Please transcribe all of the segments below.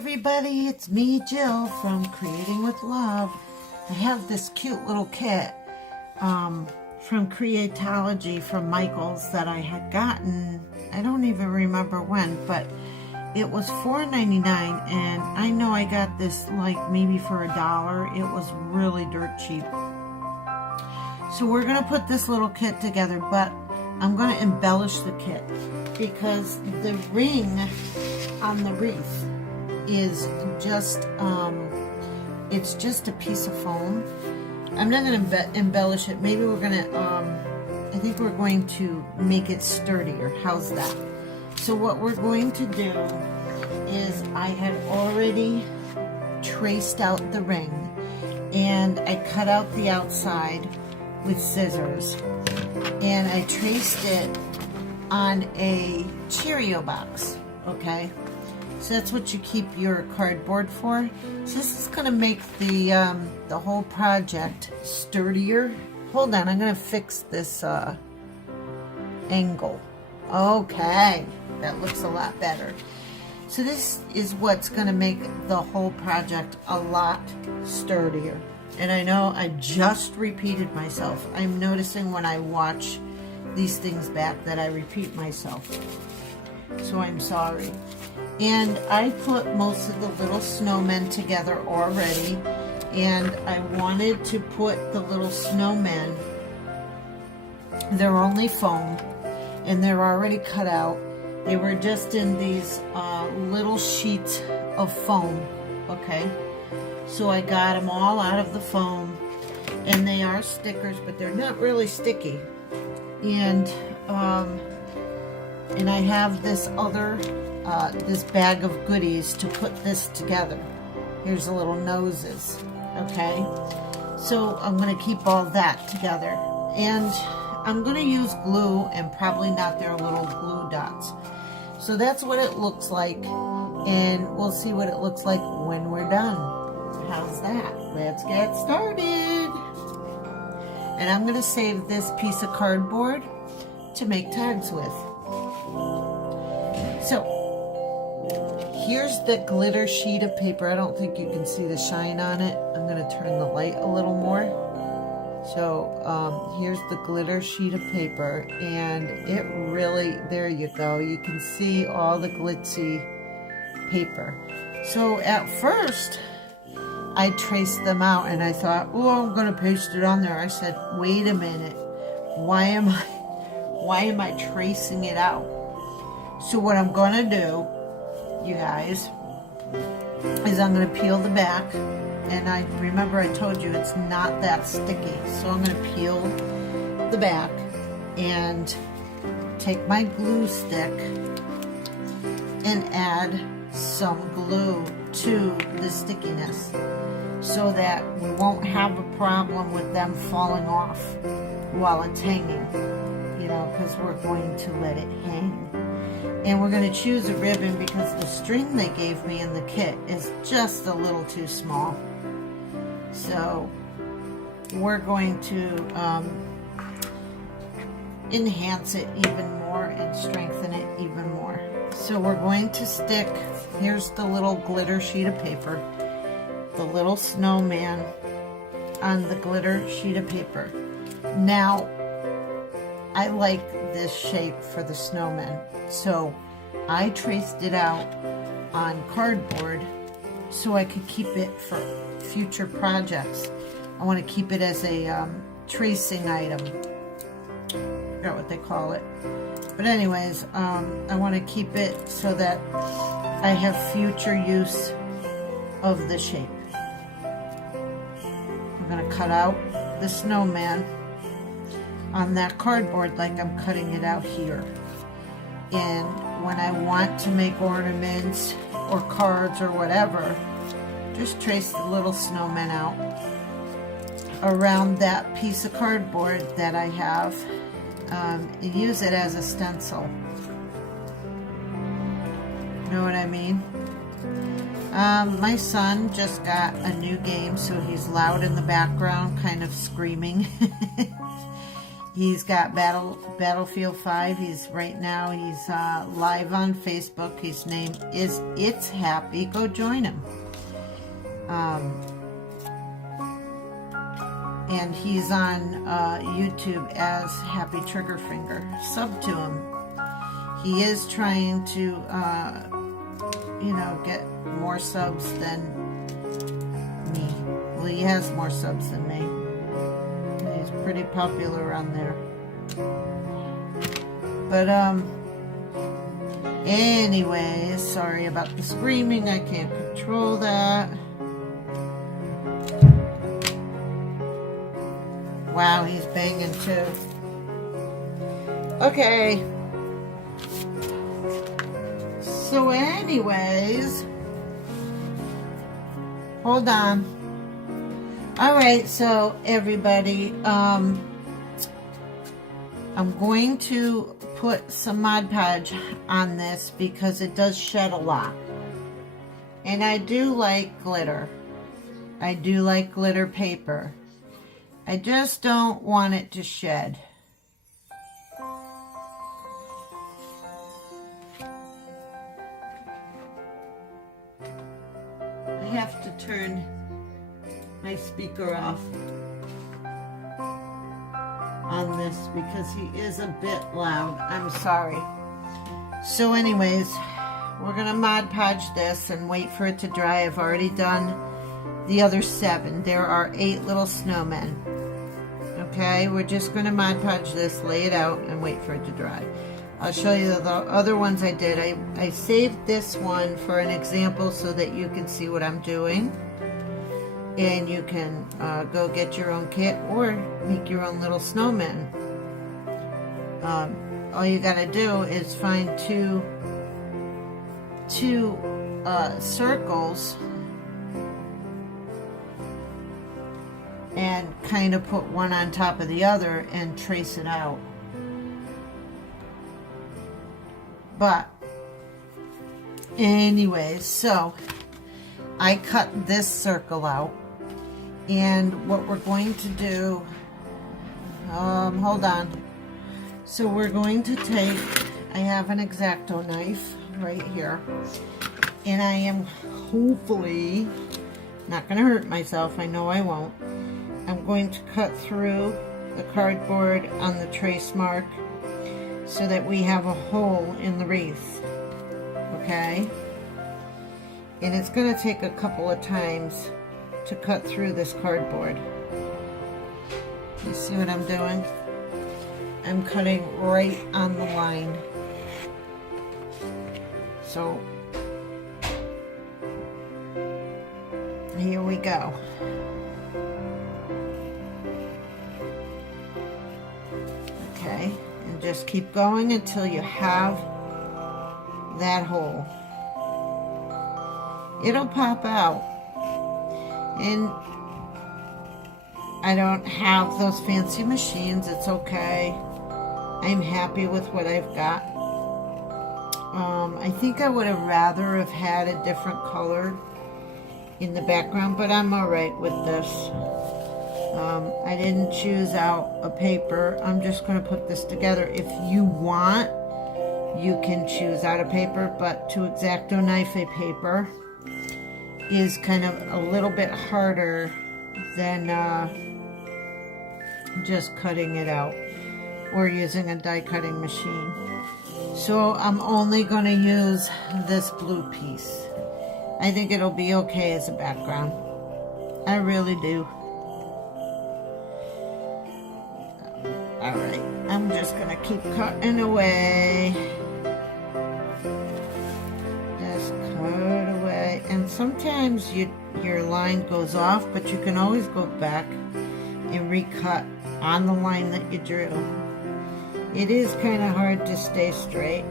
everybody, it's me, Jill, from Creating with Love. I have this cute little kit from Creatology from Michael's that I had gotten, I don't even remember when, but it was $4.99, and I know I got this like maybe for $1. It was really dirt cheap. So we're going to put this little kit together, but I'm going to embellish the kit because the ring on the wreath is just, it's just a piece of foam. I'm not going to embellish it. Maybe we're going to, I think we're going to make it sturdier. How's that? So what we're going to do is I had already traced out the ring, and I cut out the outside with scissors, and I traced it on a Cheerio box, okay? So that's what you keep your cardboard for. So this is gonna make the whole project sturdier. Hold on, I'm gonna fix this angle. Okay, that looks a lot better. So this is what's gonna make the whole project a lot sturdier. And I know I just repeated myself. I'm noticing when I watch these things back that I repeat myself. So I'm sorry. And I put most of the little snowmen together already. And I wanted to put the little snowmen, they're only foam, and they're already cut out. They were just in these little sheets of foam, okay? So I got them all out of the foam, and they are stickers, but they're not really sticky. And I have this other, this bag of goodies to put this together. Here's the little noses, okay? So I'm gonna keep all that together. And I'm gonna use glue and probably not their little glue dots. So that's what it looks like, and we'll see what it looks like when we're done. How's that? Let's get started. And I'm going to save this piece of cardboard to make tags with. So here's the glitter sheet of paper. I don't think you can see the shine on it. I'm going to turn the light a little more. So here's the glitter sheet of paper, and it really, there you go. You can see all the glitzy paper. So at first, I traced them out, and I thought, oh, I'm going to paste it on there. I said, wait a minute. Why am I tracing it out? So what I'm going to do, you guys, is I'm going to peel the back. And I remember I told you it's not that sticky. So I'm going to peel the back and take my glue stick and add some glue to the stickiness so that we won't have a problem with them falling off while it's hanging, you know, because we're going to let it hang. And we're going to choose a ribbon because the string they gave me in the kit is just a little too small. So we're going to enhance it even more and strengthen it even more. So we're going to stick, here's the little glitter sheet of paper, the little snowman on the glitter sheet of paper. Now, I like this shape for the snowman, so I traced it out on cardboard so I could keep it for future projects. I want to keep it as a tracing item. I forgot what they call it. But anyways, I want to keep it so that I have future use of the shape. I'm going to cut out the snowman on that cardboard like I'm cutting it out here. And when I want to make ornaments or cards or whatever, just trace the little snowman out around that piece of cardboard that I have. And use it as a stencil. Know what I mean? My son just got a new game, so he's loud in the background, kind of screaming. He's got Battlefield 5. He's live on Facebook. His name is It's Happy. Go join him. And he's on YouTube as Happy Trigger Finger. Sub to him. He is trying to, get more subs than me. Well, he has more subs than me. He's pretty popular on there. But, anyways, sorry about the screaming. I can't control that. Wow, he's banging too. Okay. So anyways, hold on. Alright, so everybody, I'm going to put some Mod Podge on this because it does shed a lot. And I do like glitter. I do like glitter paper. I just don't want it to shed. I have to turn my speaker off on this because he is a bit loud. I'm sorry. So anyways, we're gonna Mod Podge this and wait for it to dry. I've already done the other 7. There are 8 little snowmen. Okay, we're just gonna Mod Podge this, lay it out, and wait for it to dry. I'll show you the other ones I did. I saved this one for an example so that you can see what I'm doing. And you can go get your own kit or make your own little snowman. All you gotta do is find two circles and kind of put one on top of the other and trace it out. But anyways, so I cut this circle out, and what we're going to do, hold on. So we're going to take, I have an X-Acto knife right here, and I am hopefully not going to hurt myself. I know I won't. I'm going to cut through the cardboard on the trace mark so that we have a hole in the wreath, okay? And it's going to take a couple of times to cut through this cardboard. You see what I'm doing? I'm cutting right on the line. So, here we go. Okay, and just keep going until you have that hole. It'll pop out. And I don't have those fancy machines. It's okay. I'm happy with what I've got. I think I would have rather have had a different color in the background, but I'm alright with this. I didn't choose out a paper. I'm just going to put this together. If you want, you can choose out a paper, but to X-Acto knife a paper is kind of a little bit harder than just cutting it out or using a die cutting machine. So I'm only going to use this blue piece. I think it'll be okay as a background. I really do. Alright, I'm just going to keep cutting away. Just cut away. And sometimes your line goes off, but you can always go back and recut on the line that you drew. It is kind of hard to stay straight.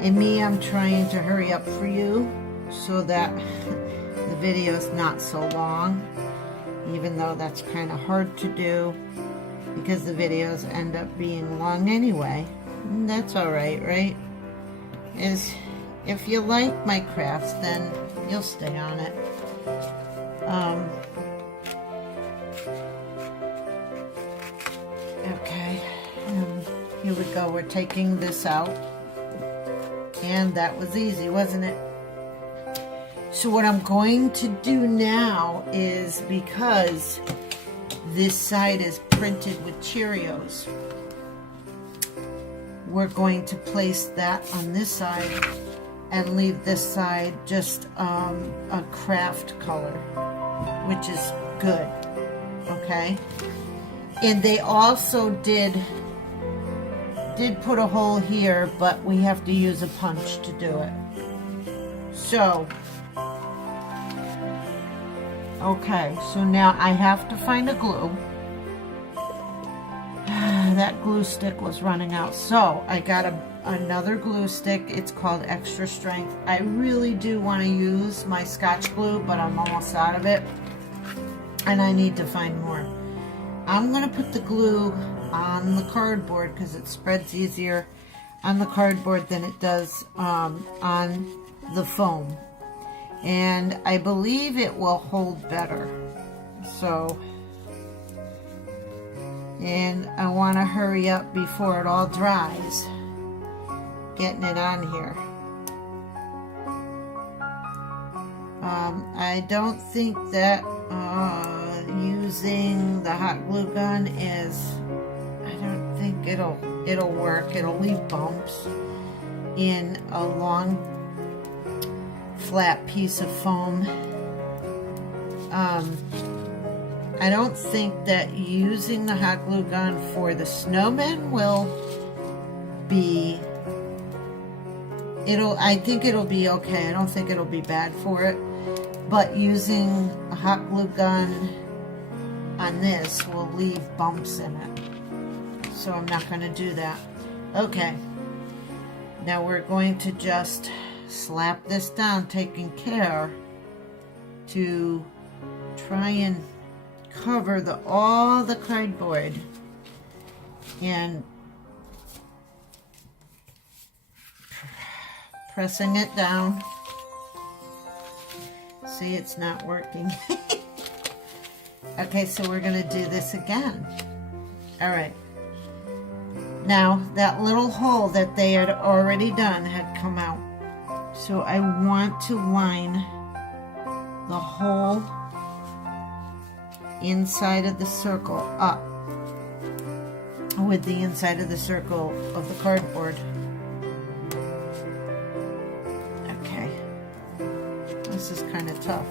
And me, I'm trying to hurry up for you so that the video is not so long, even though that's kind of hard to do because the videos end up being long anyway. And that's alright, right? If you like my crafts, then you'll stay on it. here we go. We're taking this out. And that was easy, wasn't it? So what I'm going to do now is, because this side is printed with Cheerios, we're going to place that on this side and leave this side just a craft color, which is good, okay? And they also did put a hole here, but we have to use a punch to do it. So, okay, so now I have to find a glue. That glue stick was running out, so I got another glue stick. It's called Extra Strength. I really do want to use my Scotch glue, but I'm almost out of it, and I need to find more. I'm going to put the glue on the cardboard because it spreads easier on the cardboard than it does on the foam, and I believe it will hold better. So, and I want to hurry up before it all dries getting it on here. I don't think that using the hot glue gun is, I don't think it'll work. It'll leave bumps in a long flat piece of foam. I don't think that using the hot glue gun for the snowman will be, I think it'll be okay. I don't think it'll be bad for it, but using a hot glue gun on this will leave bumps in it, so I'm not going to do that. Okay, now we're going to just slap this down, taking care to try and cover all the cardboard, and pressing it down. See, it's not working. Okay, so we're going to do this again. All right. Now, that little hole that they had already done had come out. So I want to line the whole inside of the circle up with the inside of the circle of the cardboard. Okay. This is kind of tough.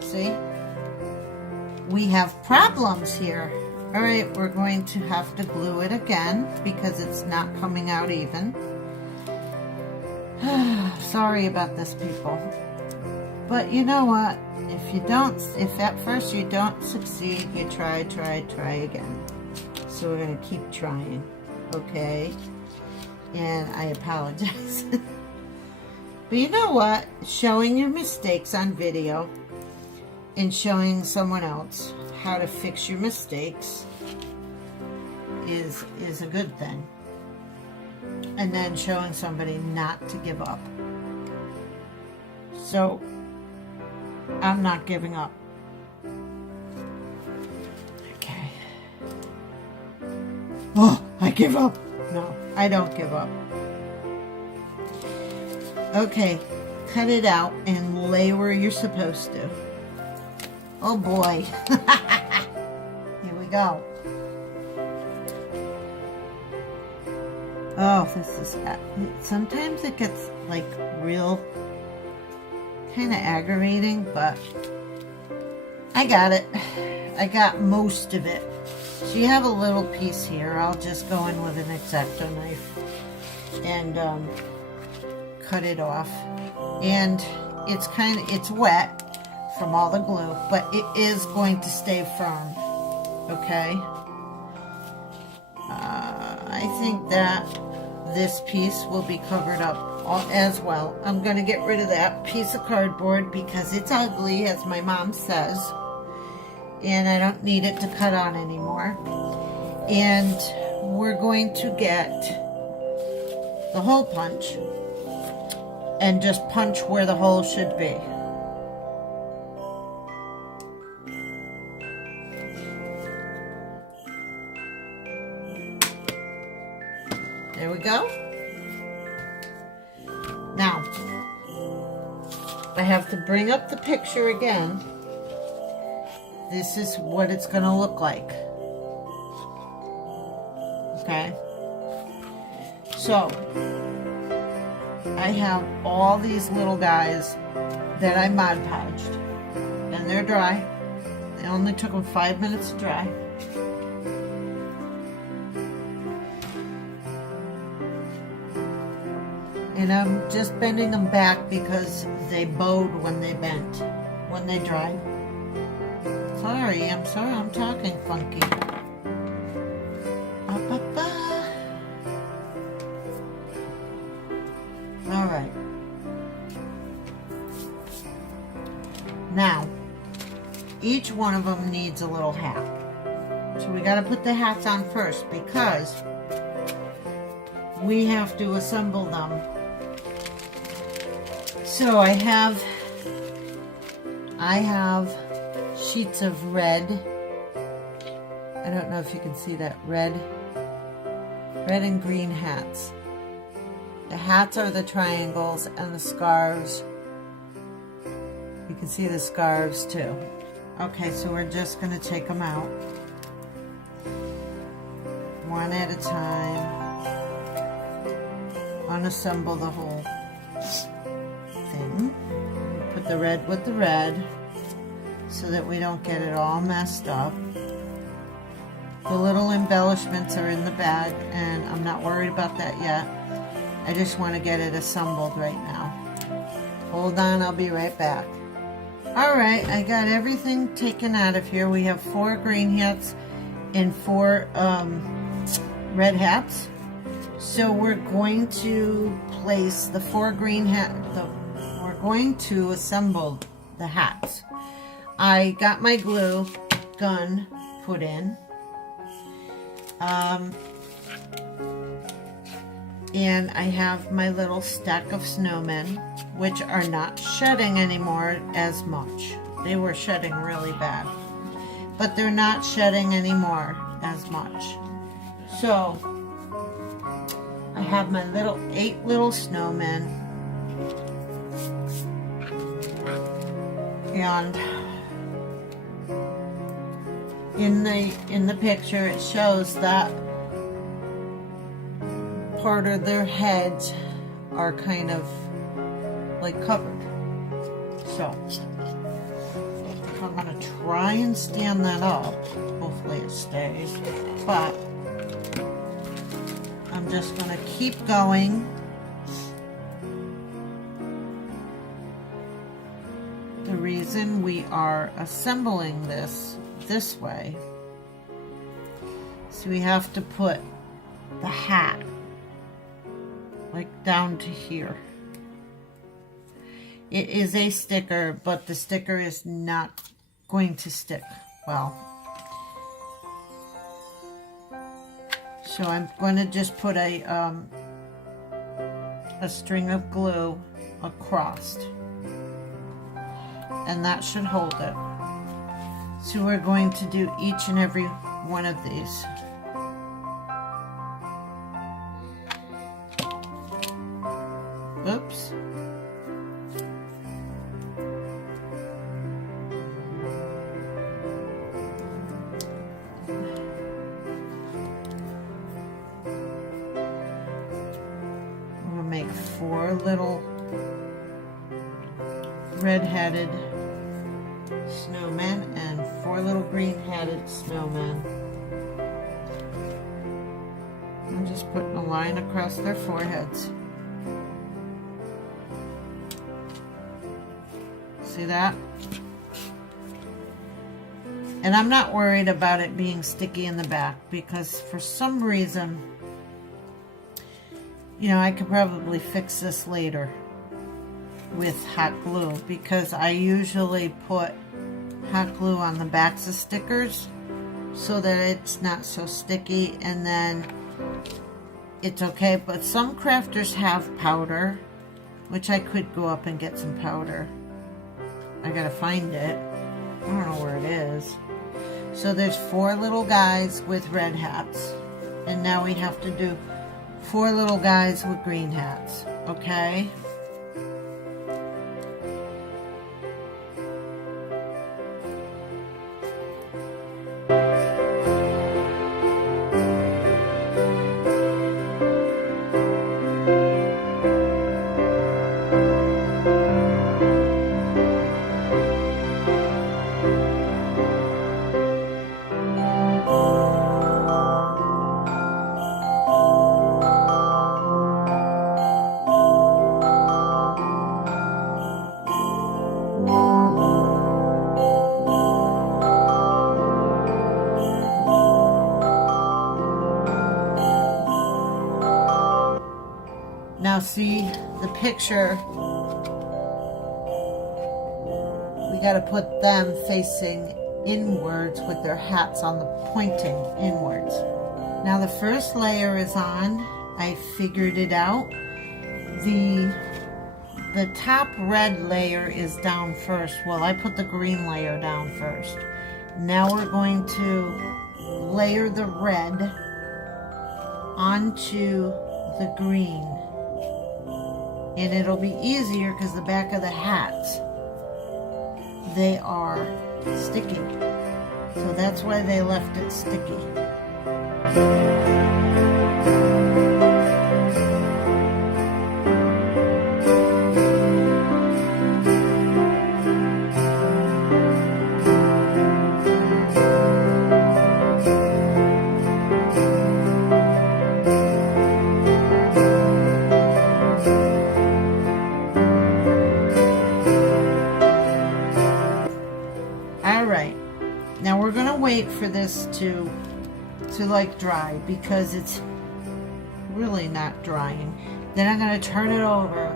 See? We have problems here. All right, we're going to have to glue it again because it's not coming out even. Sorry about this, people. But you know what? If at first you don't succeed, you try again. So we're going to keep trying, okay? And I apologize. But you know what? Showing your mistakes on video and showing someone else how to fix your mistakes is a good thing. And then showing somebody not to give up. So, I'm not giving up. Okay. Oh, I give up. No, I don't give up. Okay, cut it out and lay where you're supposed to. Oh boy. Here we go. Oh, this is, sometimes it gets like real kind of aggravating, but I got it. I got most of it. So you have a little piece here. I'll just go in with an X-Acto knife and cut it off. And it's wet from all the glue, but it is going to stay firm, okay? I think that this piece will be covered up as well. I'm going to get rid of that piece of cardboard because it's ugly, as my mom says, and I don't need it to cut on anymore. And we're going to get the hole punch and just punch where the hole should be. go. Now, I have to bring up the picture again. This is what it's going to look like. Okay? So, I have all these little guys that I Mod Podged. And they're dry. It only took them 5 minutes to dry. And I'm just bending them back because they bowed when they bent, when they dried. Sorry, I'm talking funky. All right. Now, each one of them needs a little hat. So we got to put the hats on first because we have to assemble them. So I have sheets of red. I don't know if you can see that, red and green hats. The hats are the triangles and the scarves. You can see the scarves too. Okay, so we're just going to take them out one at a time. Unassemble the whole thing. Put the red with the red so that we don't get it all messed up. The little embellishments are in the bag and I'm not worried about that yet. I just want to get it assembled right now. Hold on, I'll be right back. Alright, I got everything taken out of here. We have 4 green hats and 4 red hats. So we're going to place the 4 green hat. We're going to assemble the hats. I got my glue gun put in. And I have my little stack of snowmen, which are not shedding anymore as much. They were shedding really bad, but they're not shedding anymore as much. So I have my 8 little snowmen, and in the picture it shows that part of their heads are kind of like covered. So I'm gonna try and stand that up. Hopefully it stays, but I'm just gonna keep going. The reason we are assembling this way, so we have to put the hat like down to here. It is a sticker, but the sticker is not going to stick well. So I'm going to just put a string of glue across, and that should hold it. So we're going to do each and every one of these. Oops. I'm gonna make 4 little red-headed snowmen and 4 little green-headed snowmen. I'm just putting a line across their foreheads. See that? And I'm not worried about it being sticky in the back because for some reason, you know, I could probably fix this later with hot glue because I usually put hot glue on the backs of stickers so that it's not so sticky, and then it's okay. But some crafters have powder, which I could go up and get some powder. I gotta find it. I don't know where it is. So there's 4 little guys with red hats, and now we have to do 4 little guys with green hats, okay? Now see the picture, we got to put them facing inwards with their hats on the pointing inwards. Now the first layer is on. I figured it out. The top red layer is down first. Well, I put the green layer down first. Now we're going to layer the red onto the green. And it'll be easier because the back of the hats, they are sticky. So that's why they left it sticky. Now we're gonna wait for this to like dry because it's really not drying. Then I'm gonna turn it over,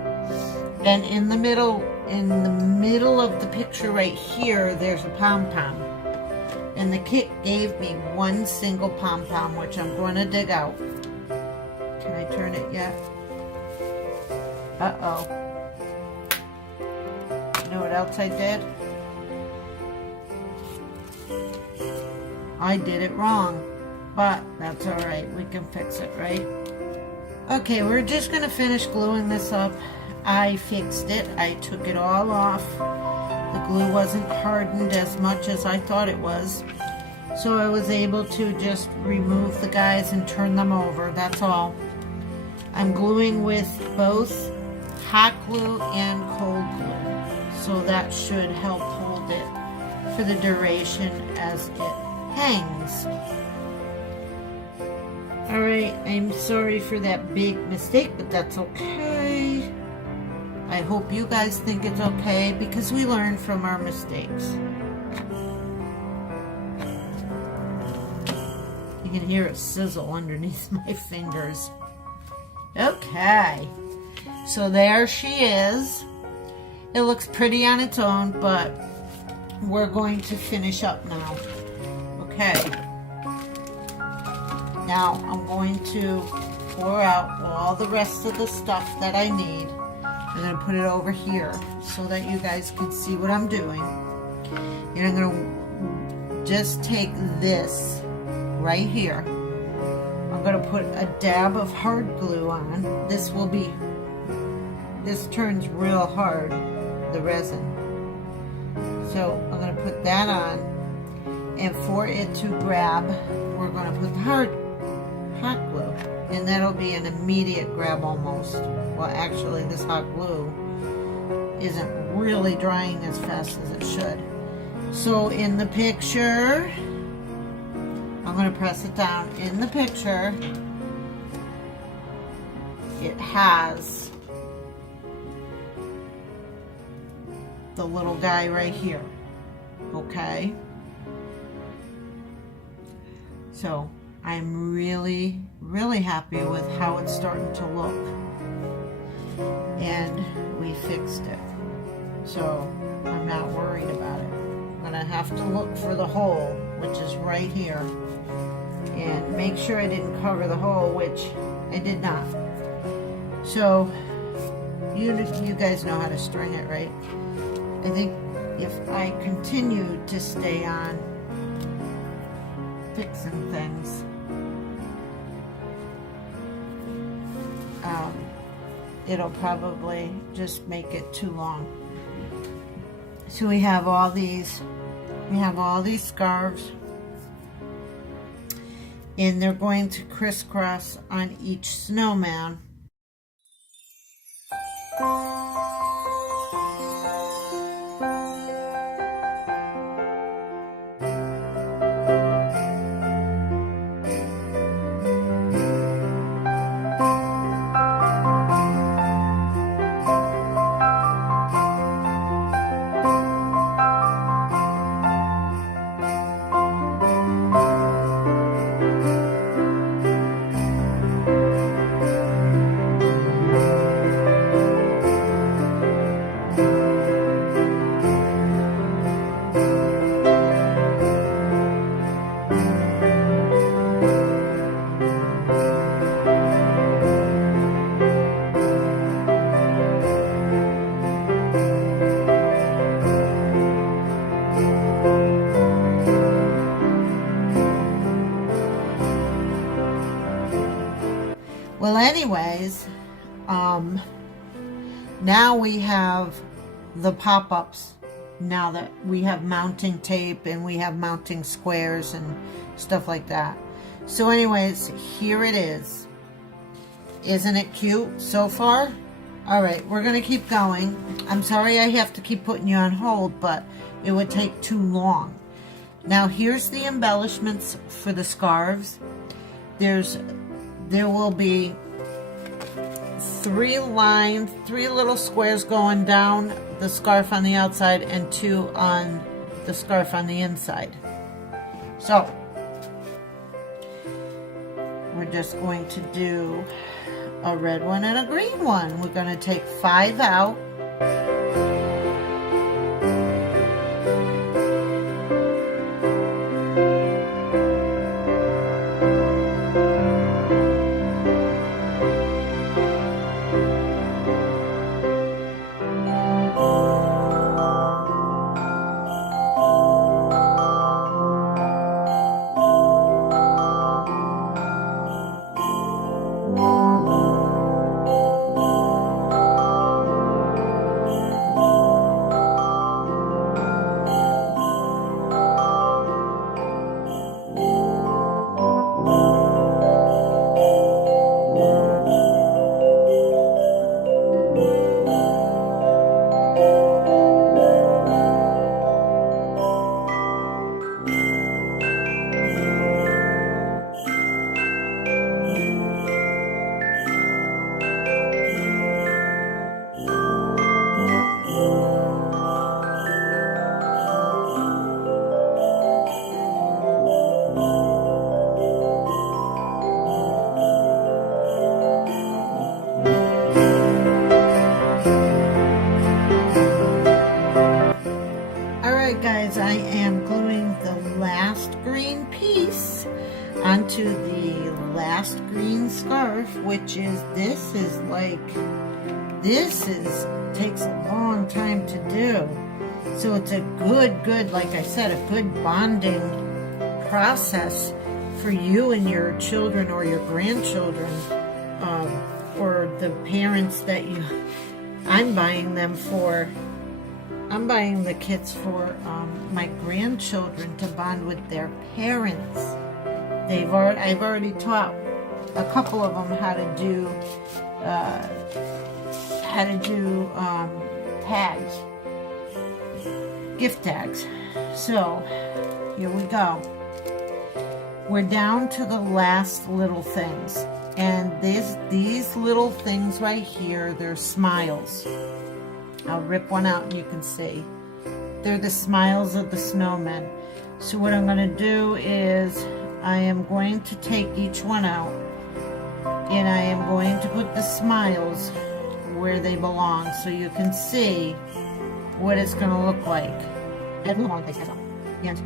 and in the middle of the picture right here, there's a pom-pom. And the kit gave me one single pom-pom, which I'm going to dig out. Can I turn it yet? Uh-oh. You know what else I did? I did it wrong, but that's all right. We can fix it, right? Okay, we're just gonna finish gluing this up. I fixed it. I took it all off. The glue wasn't hardened as much as I thought it was. So I was able to just remove the guys and turn them over. That's all. I'm gluing with both hot glue and cold glue. So that should help hold it for the duration as it hangs. Alright, I'm sorry for that big mistake, but that's okay. I hope you guys think it's okay because we learn from our mistakes. You can hear it sizzle underneath my fingers. Okay, so there she is. It looks pretty on its own, but we're going to finish up now. Okay, now I'm going to pour out all the rest of the stuff that I need. I'm going to put it over here so that you guys can see what I'm doing. And I'm going to just take this right here. I'm going to put a dab of hard glue on. This turns real hard, the resin. So I'm going to put that on. And for it to grab, we're going to put the hot glue. And that'll be an immediate grab almost. Well, actually, this hot glue isn't really drying as fast as it should. So in the picture, I'm going to press it down. In the picture, it has the little guy right here. Okay? So I'm really, really happy with how it's starting to look. And we fixed it. So I'm not worried about it. I'm gonna have to look for the hole, which is right here. And make sure I didn't cover the hole, which I did not. So you guys know how to string it, right? I think if I continue to stay on fixing things, it'll probably just make it too long. So we have all these scarves, and they're going to crisscross on each snowman. Well, anyways, now we have the pop-ups. Now that we have mounting tape and we have mounting squares and stuff like that. So anyways, here it is. Isn't it cute so far? All right, we're gonna keep going. I'm sorry I have to keep putting you on hold, but it would take too long. Now here's the embellishments for the scarves. There will be 3 lines, 3 little squares going down the scarf on the outside and 2 on the scarf on the inside. So we're just going to do a red one and a green one. We're going to take 5 out. Guys, I am gluing the last green piece onto the last green scarf, which is, takes a long time to do. So it's a good, like I said, a good bonding process for you and your children or your grandchildren, or the parents that I'm buying them for. I'm buying the kits for my grandchildren to bond with their parents. I've already taught a couple of them how to do tags, gift tags. So here we go. We're down to the last little things, and these little things right here, they're smiles. I'll rip one out and you can see. They're the smiles of the snowmen. So what I'm going to do is I am going to take each one out, and I am going to put the smiles where they belong so you can see what it's going to look like. And move along place as well. And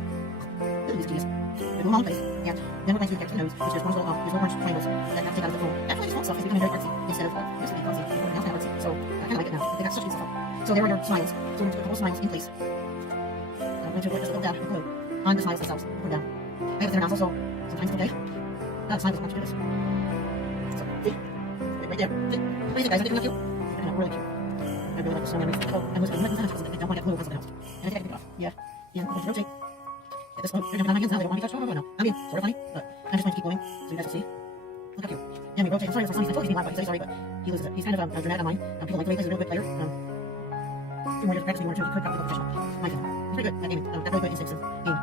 move along place. And then we're going to get to the nose, which is one little orange triangles that have to take out of the foam. Actually, this whole stuff is becoming very artsy instead of used to be clumsy. Now it's kind of artsy. So I kind of like it now. They got such a stuff. So there are your smiles. So we're going to put the whole smiles in place. I'm going to put this little dab of glue on the smiles themselves. Put them down. I have a thinner nozzle, so sometimes it's okay. Now the smiles don't want to do this. So, see? Right there. See? What do you think, guys? I think it's cute. really cute. I really like the Snowman Wreath. Oh, and listen, they don't want to get glue because of the house. And I think I can take it off. Yeah. And I'm going to rotate. Get this, oh, they're jumping on my hands now. They don't want me to touch. Oh, no. I mean, sort of funny, but I'm just going to keep going so you guys can see. Look how cute. And we rotate. I'm sorry for Sonny. I told you he's being loud, but he's sorry, but he loses it. He's kind of dramatic online. People like the way he's a real good player. 2 more years of practicing, 1 or 2, he could probably go professional. My opinion. He's pretty good at gaming. Got really good instincts and game.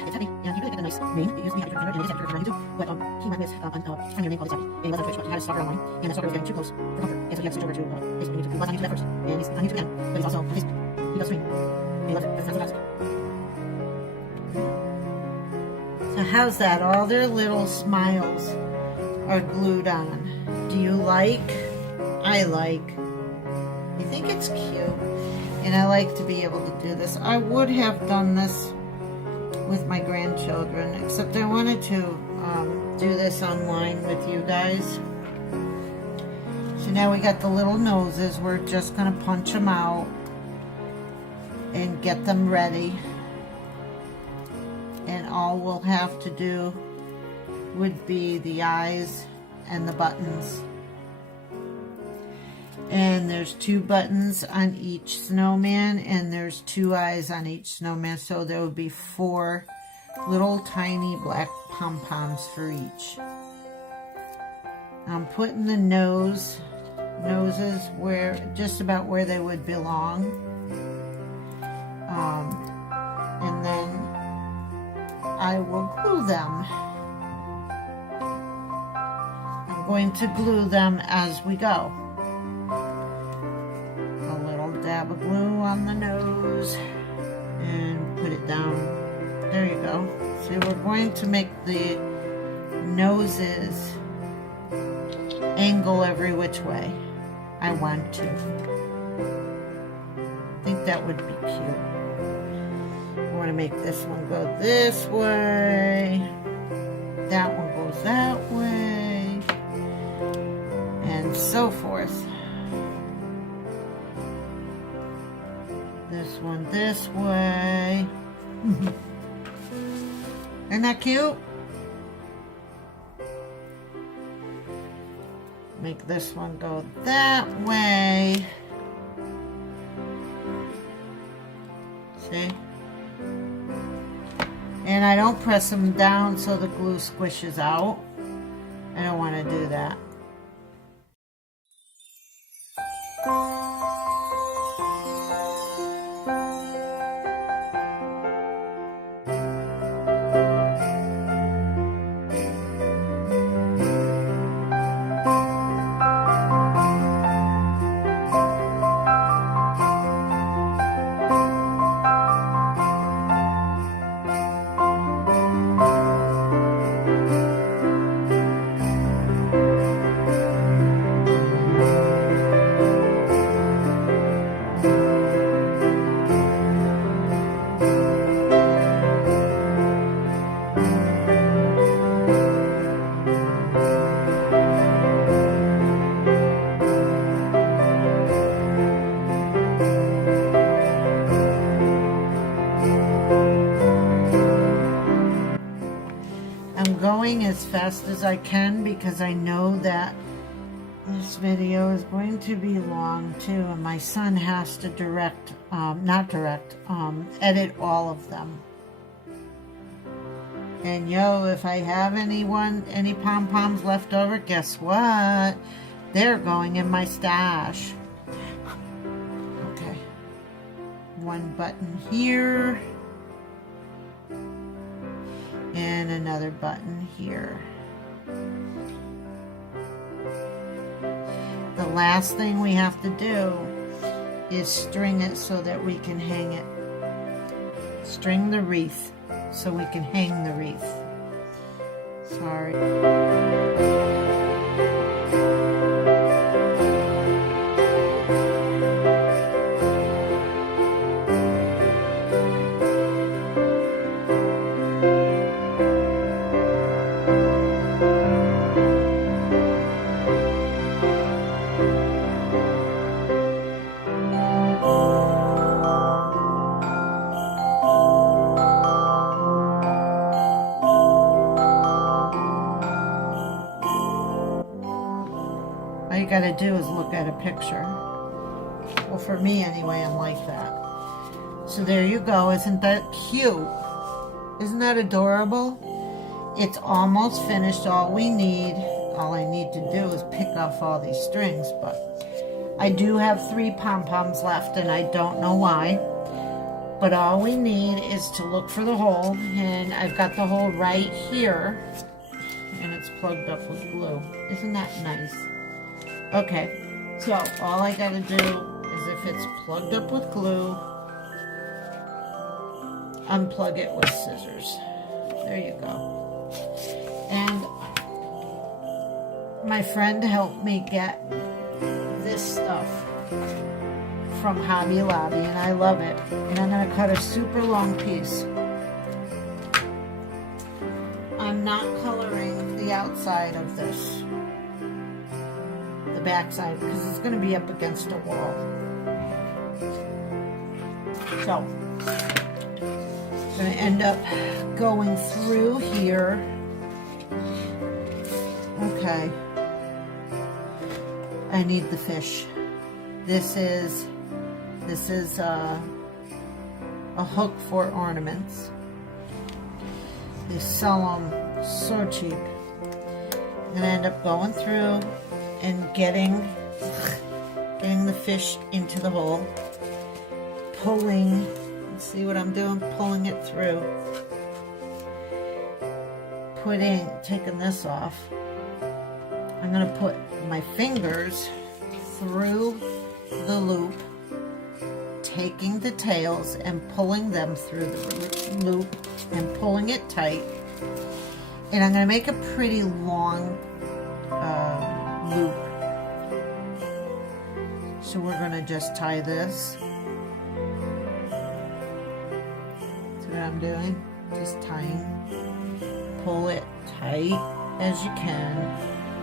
It's happy, and he really picked a nice name. It used to be Happy Turtle, and it is Happy Turtle on YouTube, but he went with finding a name called Happy, and he wasn't Twitch, but he had a stalker online, and the stalker was getting too close for comfort, and so he had to switch over to Facebook and YouTube. He was on YouTube at first, and he's on YouTube again, but he's also on Facebook. He does stream, and he loves it, because it's not so fast. So how's that? All their little smiles are glued on. Do you like? I like. I think it's cute, and I like to be able to do this. I would have done this with my grandchildren, except I wanted to do this online with you guys. So now we got the little noses. We're just gonna punch them out and get them ready, and all we'll have to do would be the eyes and the buttons. And there's 2 buttons on each snowman, and there's 2 eyes on each snowman, so there would be 4 little tiny black pom-poms for each. I'm putting the noses where, just about where they would belong, and then I will glue them. I'm going to glue them as we go. Dab of glue on the nose and put it down. There you go. So we're going to make the noses angle every which way I want to. I think that would be cute. I want to make this one go this way. That one goes that way. And so forth. This one this way. Isn't that cute? Make this one go that way. See? And I don't press them down so the glue squishes out. I don't want to do that. Going as fast as I can because I know that this video is going to be long too, and my son has to edit all of them. And if I have any pom-poms left over, guess what? They're going in my stash. Okay. 1 button here. And another button here. The last thing we have to do is string it so that we can hang it. String the wreath so we can hang the wreath. Sorry. do is look at a picture. Well, for me anyway, I'm like that. So there you go. Isn't that cute? Isn't that adorable? It's almost finished. All I need to do is pick off all these strings, but I do have 3 pom-poms left, and I don't know why. But all we need is to look for the hole, and I've got the hole right here, and it's plugged up with glue. Isn't that nice? Okay, so all I gotta do is, if it's plugged up with glue, unplug it with scissors. There you go. And my friend helped me get this stuff from Hobby Lobby, and I love it. And I'm going to cut a super long piece. I'm not coloring the outside of this, the back side, because it's going to be up against a wall. So I'm going to end up going through here. Okay, I need the fish. This is a hook for ornaments. They sell them so cheap. I'm gonna end up going through and getting the fish into the hole, pulling. Let's see what I'm doing, pulling it through. Taking this off. I'm going to put my fingers through the loop, taking the tails and pulling them through the loop and pulling it tight. And I'm going to make a pretty long loop. So we're going to just tie this. See what I'm doing? Just tying. Pull it tight as you can.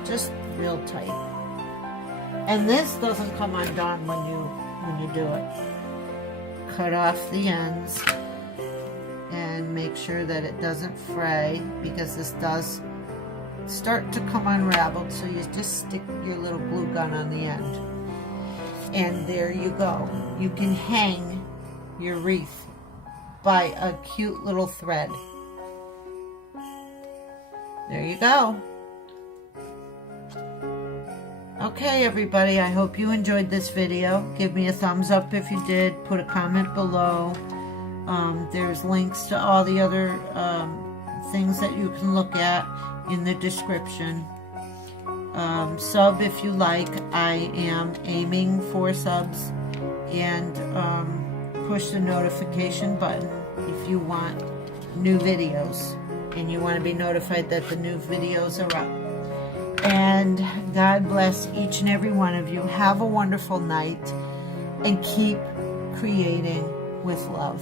Just real tight. And this doesn't come undone when you do it. Cut off the ends and make sure that it doesn't fray, because this does start to come unraveled, so you just stick your little glue gun on the end. And there you go. You can hang your wreath by a cute little thread. There you go. Okay, everybody, I hope you enjoyed this video. Give me a thumbs up if you did. Put a comment below. There's links to all the other things that you can look at in the description. Sub if you like. I am aiming for subs. And push the notification button if you want new videos and you want to be notified that the new videos are up. And God bless each and every one of you. Have a wonderful night and keep creating with love.